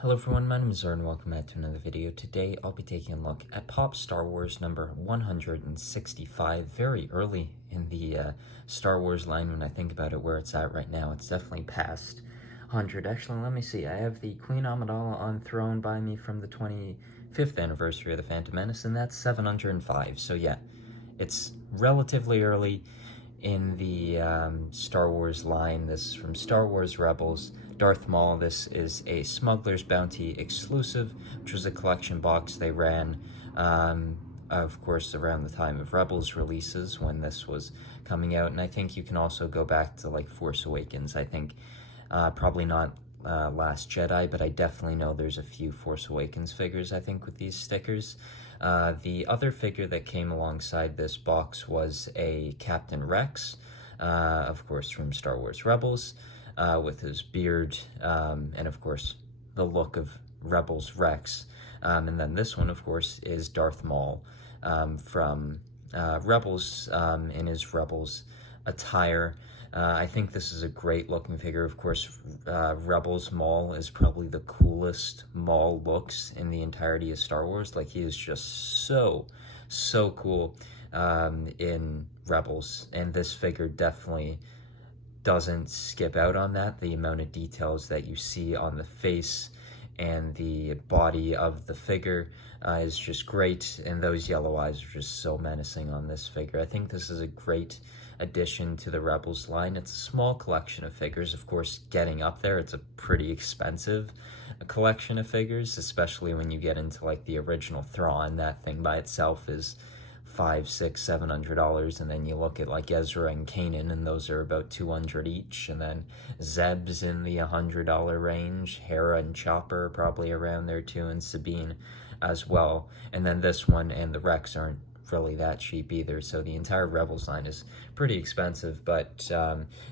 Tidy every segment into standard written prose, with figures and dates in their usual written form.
Hello everyone, my name is Zard and welcome back to another video. Today I'll be taking a look at Pop Star Wars number 165, very early in the Star Wars line when I think about it where it's at right now. It's definitely past 100. Actually, let me see. I have the Queen Amidala on throne by me from the 25th anniversary of the Phantom Menace, and that's 705. So yeah, it's relatively early in the Star Wars line. This is from Star Wars Rebels. Darth Maul, this is a Smuggler's Bounty exclusive, which was a collection box they ran, of course, around the time of Rebels releases when this was coming out. And I think you can also go back to like Force Awakens. I think probably not Last Jedi, but I definitely know there's a few Force Awakens figures, I think, with these stickers. The other figure that came alongside this box was a Captain Rex, of course, from Star Wars Rebels, with his beard, and of course, the look of Rebels Rex. And then this one, of course, is Darth Maul from Rebels in his Rebels attire. I think this is a great looking figure. Of course, Rebels Maul is probably the coolest Maul looks in the entirety of Star Wars. Like, he is just so cool in Rebels, and this figure definitely doesn't skip out on that. The amount of details that you see on the face and the body of the figure is just great, and those yellow eyes are just so menacing on this figure. I think this is a great addition to the Rebels line. It's a small collection of figures. Of course, getting up there, it's a pretty expensive collection of figures, especially when you get into like the original Thrawn. That thing by itself is $500, $600, $700, and then you look at like Ezra and Kanan, and those are about $200 each, and then Zeb's in the $100 range, Hera and Chopper probably around there too, and Sabine as well. And then this one and the Rex aren't really that cheap either, so the entire Rebels line is pretty expensive. But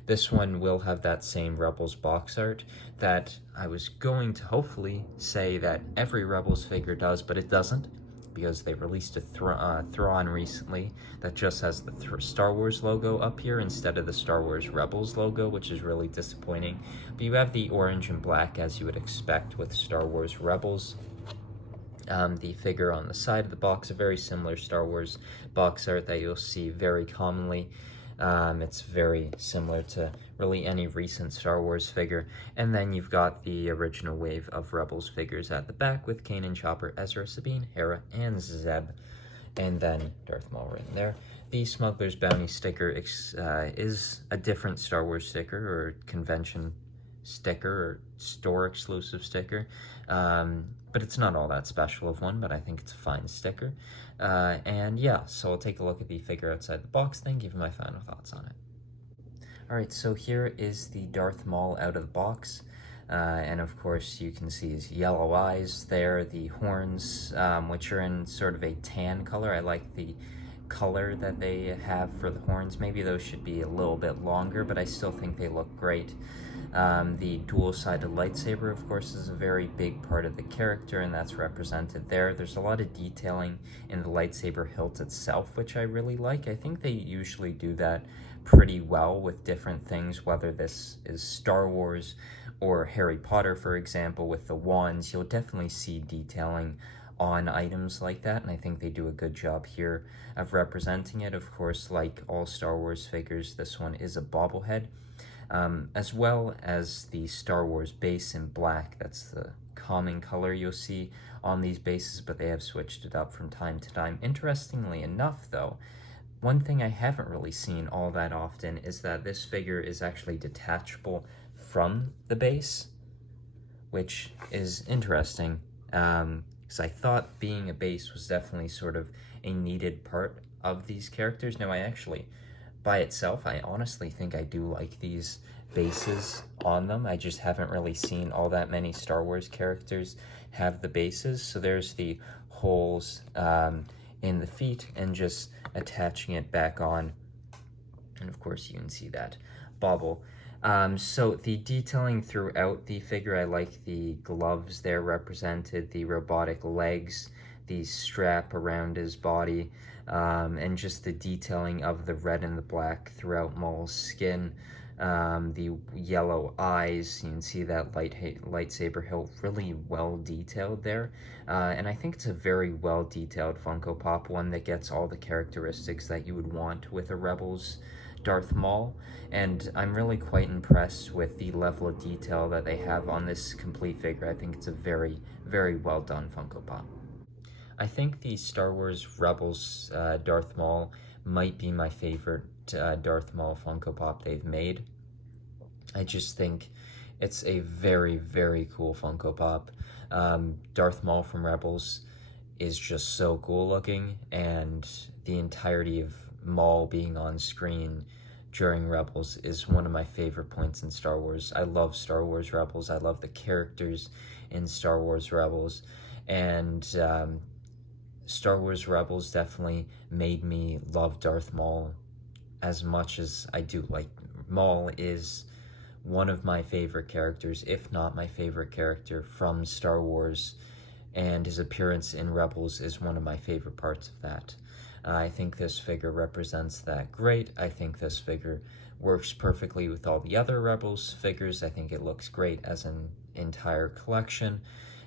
this one will have that same Rebels box art that I was going to hopefully say that every Rebels figure does, but it doesn't, because they released a Thrawn recently that just has the Star Wars logo up here instead of the Star Wars Rebels logo, which is really disappointing. But you have the orange and black, as you would expect with Star Wars Rebels. The figure on the side of the box, a very similar Star Wars box art that you'll see very commonly. It's very similar to really any recent Star Wars figure. And then you've got the original wave of Rebels figures at the back with Kanan, Chopper, Ezra, Sabine, Hera, and Zeb. And then Darth Maul right in there. The Smuggler's Bounty sticker is a different Star Wars sticker or convention sticker or store exclusive sticker, but it's not all that special of one, but I think it's a fine sticker. And yeah, so I'll take a look at the figure outside the box, then give you my final thoughts on it. Alright, so here is the Darth Maul out of the box. And of course you can see his yellow eyes there, the horns, which are in sort of a tan color. I like the color that they have for the horns. Maybe those should be a little bit longer, but I still think they look great. The dual-sided lightsaber, of course, is a very big part of the character, and that's represented there. There's a lot of detailing in the lightsaber hilt itself, which I really like. I think they usually do that pretty well with different things, whether this is Star Wars or Harry Potter, for example, with the wands. You'll definitely see detailing on items like that, and I think they do a good job here of representing it. Of course, like all Star Wars figures, this one is a bobblehead, as well as the Star Wars base in black. That's the common color you'll see on these bases, but they have switched it up from time to time. Interestingly enough, though, one thing I haven't really seen all that often is that this figure is actually detachable from the base, which is interesting, because I thought being a base was definitely sort of a needed part of these characters. Now, by itself, I honestly think I do like these bases on them. I just haven't really seen all that many Star Wars characters have the bases. So there's the holes in the feet and just attaching it back on. And of course you can see that bobble. So the detailing throughout the figure, I like the gloves there represented, the robotic legs, the strap around his body, and just the detailing of the red and the black throughout Maul's skin. the yellow eyes. You can see that lightsaber hilt really well detailed there. And I think it's a very well detailed Funko Pop, one that gets all the characteristics that you would want with a Rebels Darth Maul, and I'm really quite impressed with the level of detail that they have on this complete figure. I think it's a very, very well done Funko Pop. I think the Star Wars Rebels Darth Maul might be my favorite Darth Maul Funko Pop they've made. I just think it's a very, very cool Funko Pop. Darth Maul from Rebels is just so cool looking, and the entirety of Maul being on screen during Rebels is one of my favorite points in Star Wars. I love Star Wars Rebels. I love the characters in Star Wars Rebels, and Star Wars Rebels definitely made me love Darth Maul as much as I do. Like, Maul is one of my favorite characters, if not my favorite character from Star Wars, and his appearance in Rebels is one of my favorite parts of that. I think this figure represents that great. I think this figure works perfectly with all the other Rebels figures. I think it looks great as an entire collection.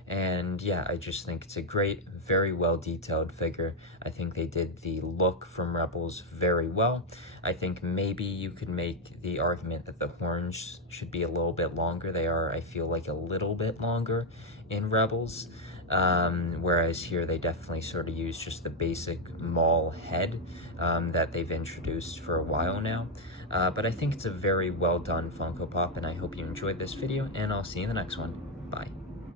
And yeah, I just think it's a great, very well detailed figure. I think they did the look from Rebels very well. I think maybe you could make the argument that the horns should be a little bit longer. They are, I feel like, a little bit longer in Rebels. Whereas here they definitely sort of use just the basic Maul head that they've introduced for a while now. But I think it's a very well done Funko Pop, and I hope you enjoyed this video, and I'll see you in the next one. Bye.